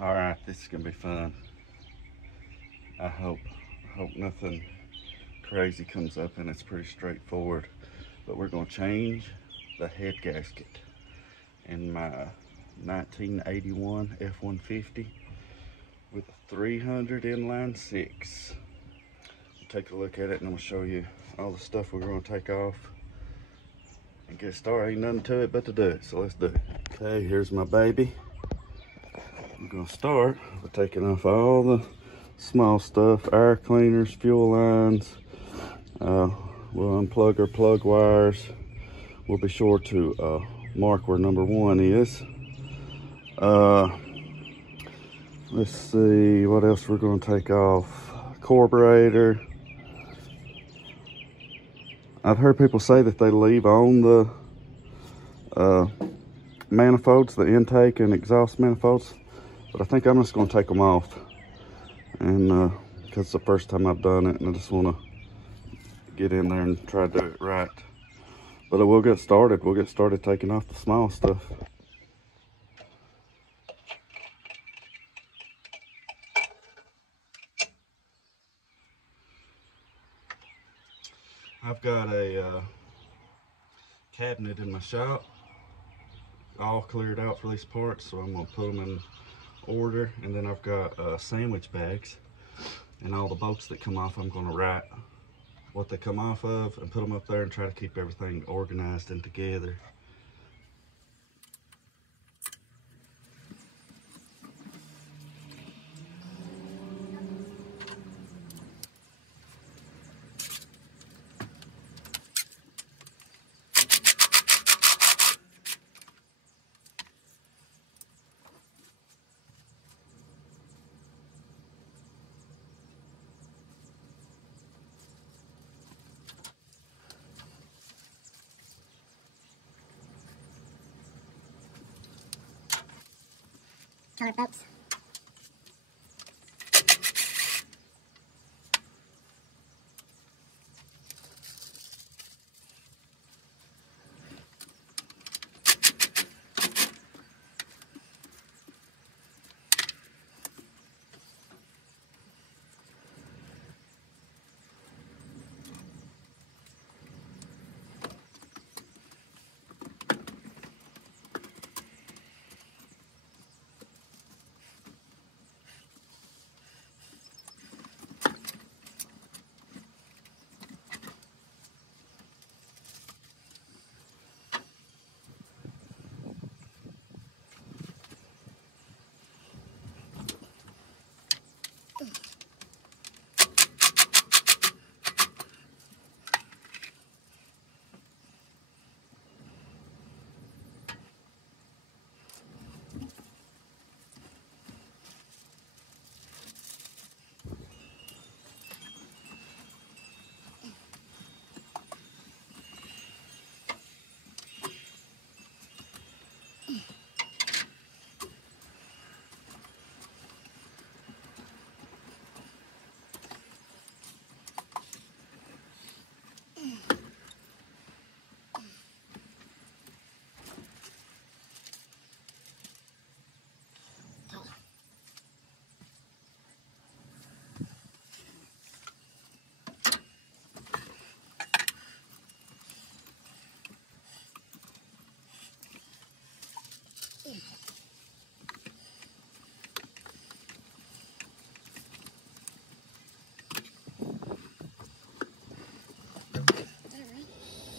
All right, this is gonna be fun. I hope nothing crazy comes up, and it's pretty straightforward. But we're gonna change the head gasket in my 1981 F-150 with a 300 inline six. We'll take a look at it, and I'm gonna show you all the stuff we're gonna take off and get started. Ain't nothing to it but to do it, so let's do it. Okay, here's my baby. I'm gonna start with taking off all the small stuff, air cleaners, fuel lines. We'll unplug our plug wires. We'll be sure to mark where number 1 is. Let's see what else we're gonna take off. Carburetor. I've heard people say that they leave on the manifolds, the intake and exhaust manifolds, but I think I'm just gonna take them off, and because it's the first time I've done it, and I just want to get in there and try to do it right. But we'll get started. We'll get started taking off the small stuff. I've got a cabinet in my shop all cleared out for these parts, so I'm gonna put them in order. And then I've got sandwich bags, and all the bolts that come off, I'm gonna write what they come off of and put them up there and try to keep everything organized and together. Colored bolts.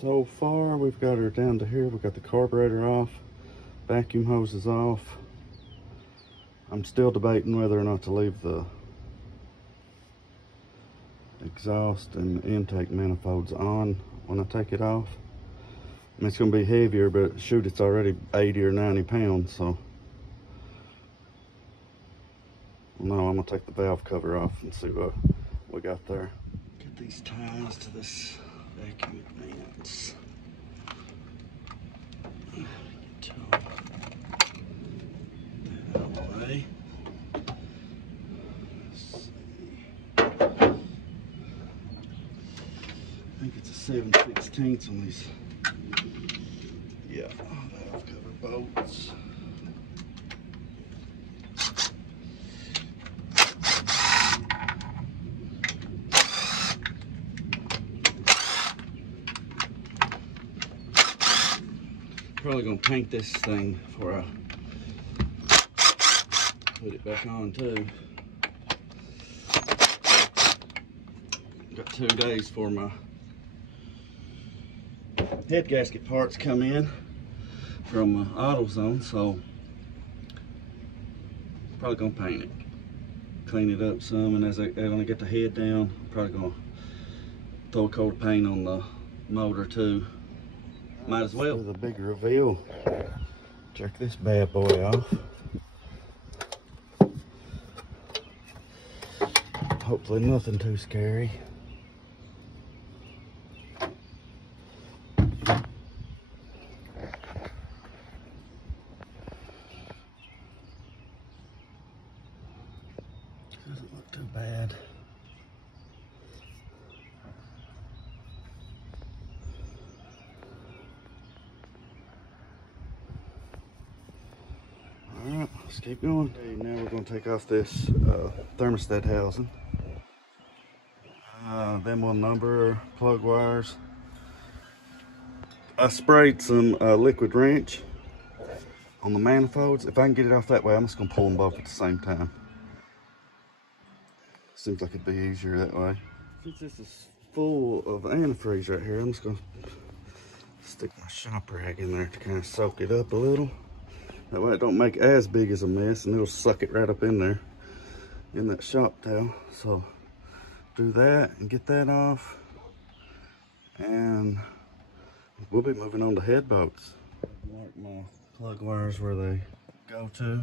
So far, we've got her down to here. We've got the carburetor off, vacuum hose is off. I'm still debating whether or not to leave the exhaust and intake manifolds on when I take it off. I mean, it's going to be heavier, but shoot, it's already 80 or 90 pounds, so no, I'm going to take the valve cover off and see what we got there. Get these ties to this vacuum advance. Get that out of the way. I think it's a 7/16 on these. Yeah, valve cover bolts. probably gonna paint this thing before I put it back on too. Got 2 days for my head gasket parts come in from AutoZone, so probably gonna paint it, clean it up some, and when I get the head down, probably gonna throw a coat of paint on the motor too. Might as well. The big reveal. Check this bad boy off. Hopefully nothing too scary. Doesn't look too bad. Alright, let's keep going. Okay, now we're going to take off this thermostat housing. Then we'll number plug wires. I sprayed some liquid wrench on the manifolds. If I can get it off that way, I'm just going to pull them both at the same time. Seems like it'd be easier that way. Since this is full of antifreeze right here, I'm just going to stick my shop rag in there to kind of soak it up a little. That way it don't make as big as a mess, and it'll suck it right up in there in that shop towel. So do that and get that off, and we'll be moving on to head bolts. Mark my plug wires where they go to.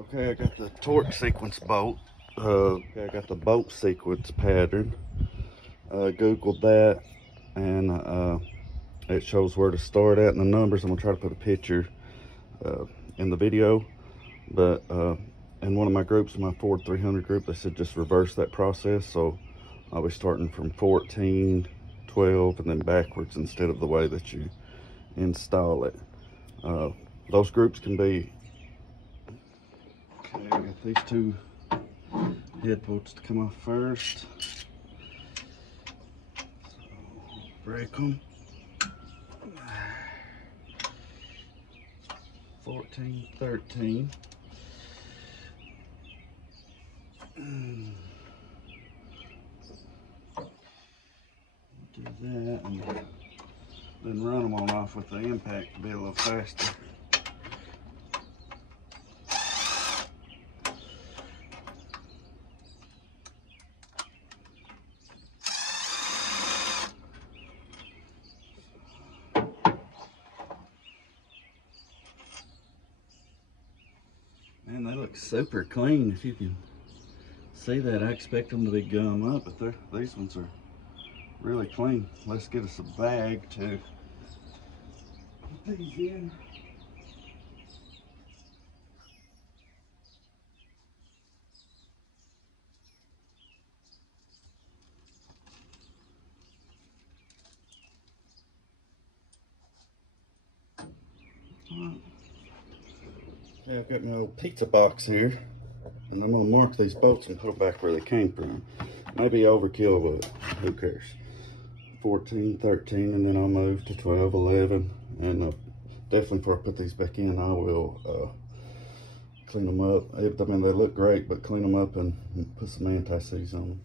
Okay, I got the torque sequence bolt. Okay, I got the bolt sequence pattern. Googled that, and it shows where to start at and the numbers. I'm gonna try to put a picture in the video, but in one of my groups, my Ford 300 group, they said just reverse that process. So I'll be starting from 14, 12, and then backwards instead of the way that you install it. Those groups can be, okay, I got these 2 head bolts to come off first. So break them. 14, 13. Do that, and then run them on off with the impact to be a little faster. Man, they look super clean. If you can see that, I expect them to be gum up, but these ones are really clean. Let's get us a bag to put these in. Okay, I've got my old pizza box here, and I'm gonna mark these bolts and put them back where they came from. Maybe overkill, but who cares? 14, 13, and then I'll move to 12, 11, and definitely before I put these back in, I will clean them up. I mean, they look great, but clean them up and put some anti-seize on them.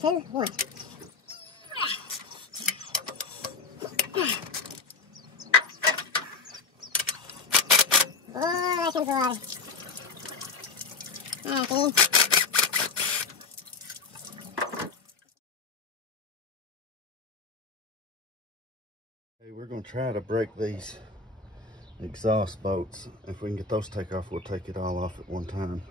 2, 1. Oh, there comes the water. Okay. Hey, we're gonna try to break these exhaust bolts. If we can get those take off, we'll take it all off at one time.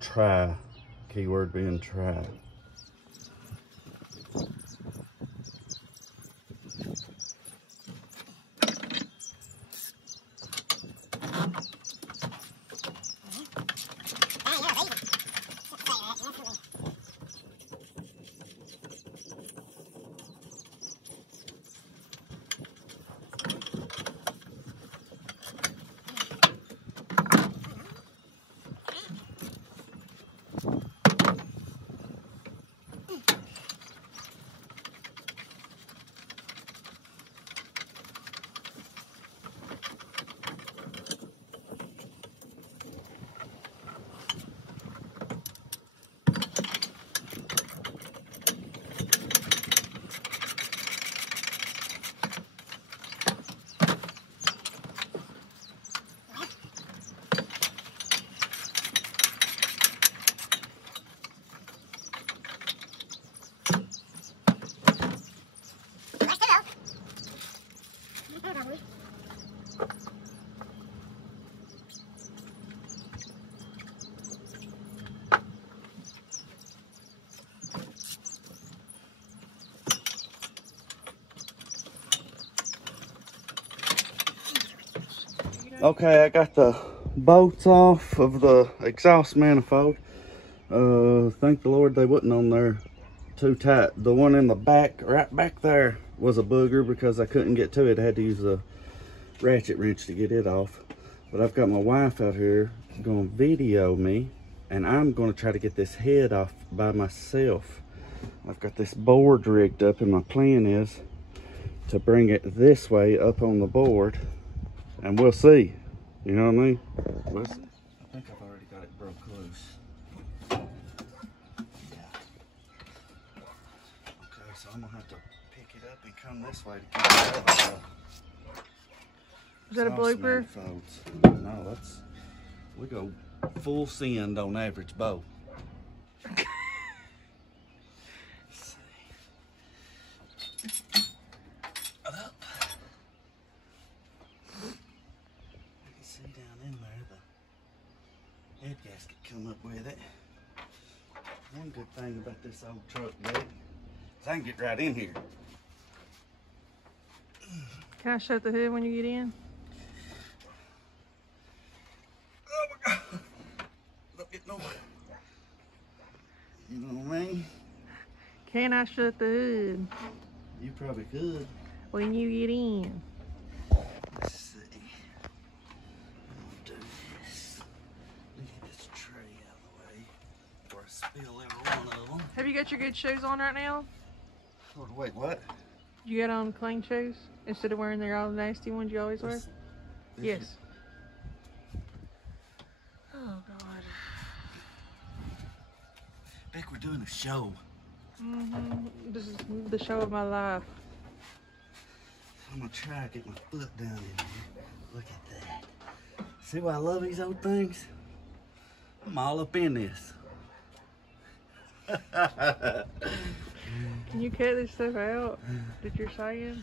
Try, keyword being try. Okay, I got the bolts off of the exhaust manifold. Thank the Lord they wasn't on there too tight. The one in the back, right back there, was a booger because I couldn't get to it. I had to use a ratchet wrench to get it off. But I've got my wife out here going to video me, and I'm going to try to get this head off by myself. I've got this board rigged up, and my plan is to bring it this way up on the board, and we'll see. You know what I mean? We'll see. I think I've already got it broke loose. Yeah. Okay, so I'm gonna have to pick it up and come this way to get it out of the Is that a blooper? No, that's, we go full send on average bow. Head gasket come up with it. One good thing about this old truck, babe, is I can get right in here. Can I shut the hood when you get in? Oh my God! Don't get no. You know what I mean? Can I shut the hood? You probably could. When you get in. Let's see. I'm gonna do this. Let me get this tray out of the way before I spill every one of them. Have you got your good shoes on right now? Oh, wait, what? You got on clean shoes instead of wearing their all nasty ones you always wear? Yes. Oh God. Beck, we're doing a show. This is the show of my life. I'm gonna try to get my foot down in here. Look at that. See why I love these old things? I'm all up in this. Can you cut this stuff out that you're saying?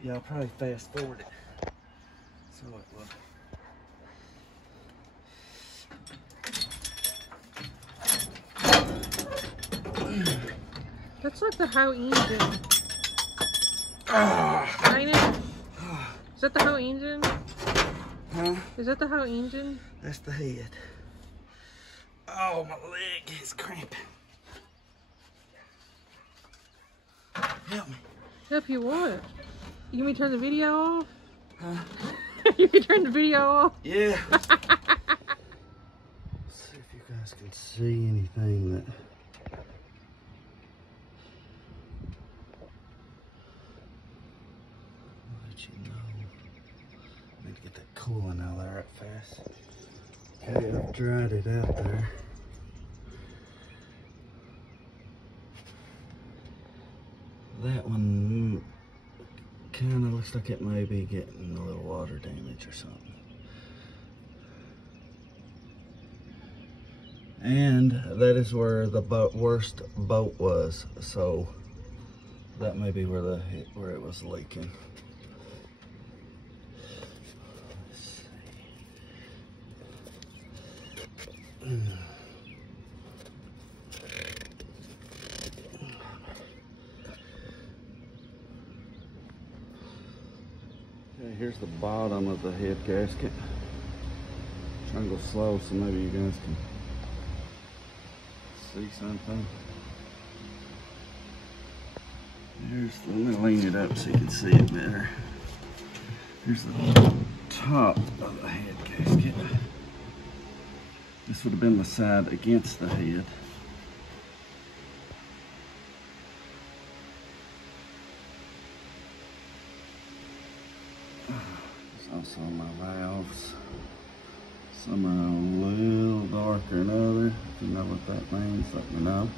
Yeah, I'll probably fast forward it. So it will. That's like the whole engine. Ain't it? Is that the whole engine? Huh? Is that the whole engine? That's the head. Oh, my leg is cramping. Help me. Help you what? You want me to turn the video off? Huh? You can turn the video off. Yeah. Let's see if you guys can see anything that. I'll let you know. I need to get that cooling out of there right fast. Okay, I've dried it out there. That one kind of looks like it may be getting a little water damage or something. And that is where the worst boat was, so that may be where it was leaking. Let's see. Okay, here's the bottom of the head gasket. Try and go slow so maybe you guys can see something. Let me lean it up so you can see it better. Here's the top of the head gasket. This would have been the side against the head. There's also my valves. Some are a little darker than others. If you know what that means, let me know.